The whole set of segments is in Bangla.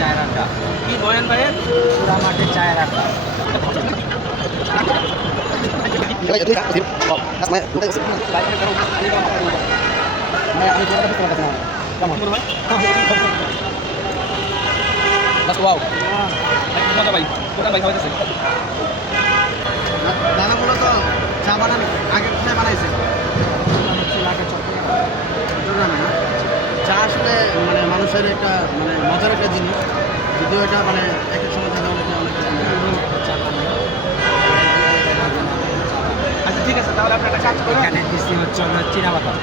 চায়ের আড্ডা। কি বলেন ভাইয়ের? পুরা মাটির চায়ের আড্ডা। মজা ভাই, কোথা ভাই খাওয়াইতেছে? দাদা মূলত চা বানান আগে কোথায় বানাইছে? চট্টগ্রামে না? চা আসলে মানে মানুষের একটা মানে মজার একটা জিনিস, যদিও এটা মানে এক এক সময় দেখা অনেকে অনেক আচ্ছা ঠিক আছে, তাহলে আপনি একটা কাজ করেন। এখানে দিচ্ছি হচ্ছে আমরা চীনাবাদাম,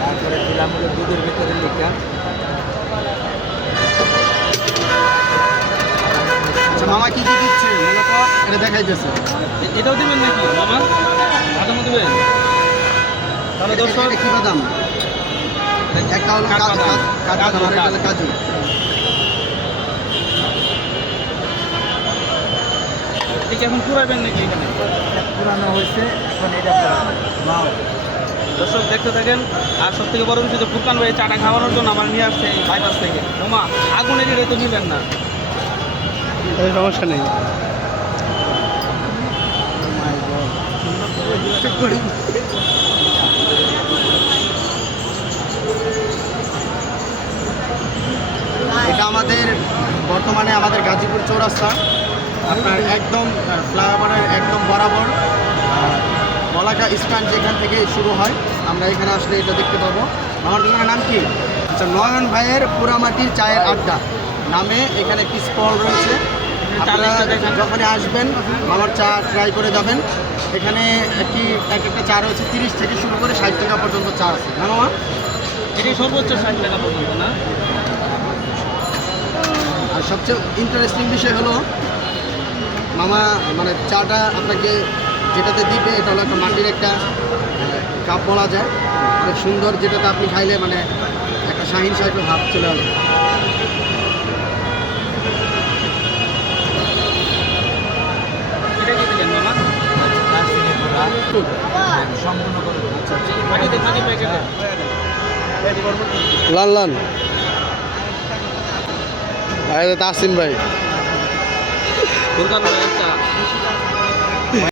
তারপরে দিলাম হলো দুধের ভেতরে লিকা। আচ্ছা মামা কি কি দিচ্ছে মূলত এটা দেখাইতেছে। এটাও দিবেন নাকি মামা? বাদামও দিবেন? তাহলে দর্শক এটা কি বাদাম? একটা হলো কাঠবাদাম। কাঠবাদাম আর একটা হলো কাজু। ঠিক এখন পুরাবেন নাকি এখানে? পুরানো হয়েছে, এখন এটা পুরানো। দর্শক দেখতে থাকেন। আর সব থেকে বড় বিষয়, ফুরকান ভাই চাটা খাওয়ানোর জন্য আমার নিয়ে আসছে এই বাইপাস থেকে। ওমা আগুনের রেটে তো নিবেন না। সমস্যা নেই। এটা আমাদের বর্তমানে আমাদের গাজীপুর চৌরাস্তা, আপনার একদম ফ্লাইওভারের একদম বরাবর বলাকা স্ট্যান্ড যেখান থেকে শুরু হয়, আমরা এখানে আসলে এটা দেখতে পাবো। আমার দোকানের নাম কি? আচ্ছা, নয়ন ভাইয়ের পুরামাটির চায়ের আড্ডা নামে এখানে একটি স্টল রয়েছে। আপনারা যখনই আসবেন আমার চা ট্রাই করে যাবেন। এখানে এক একটা চা রয়েছে 30 থেকে শুরু করে 60 টাকা পর্যন্ত চা আছে, না মামা? এটি সর্বোচ্চ 60 টাকা পর্যন্ত না? আর সবচেয়ে ইন্টারেস্টিং বিষয় হলো মামা মানে চাটা আপনাকে যেটাতে দিবে এটা হলো একটা মাটির একটা কাপ বলা যায়, অনেক সুন্দর, যেটাতে আপনি খাইলে মানে একটা শাহিন একটা ভাব চলে আসবে। এটা কি দিলেন মামা? সম্পূর্ণ করে প্যাকেটে থাকি প্যাকেটে। লান লান তাসিন ভাই ফুরকান ভাই একটা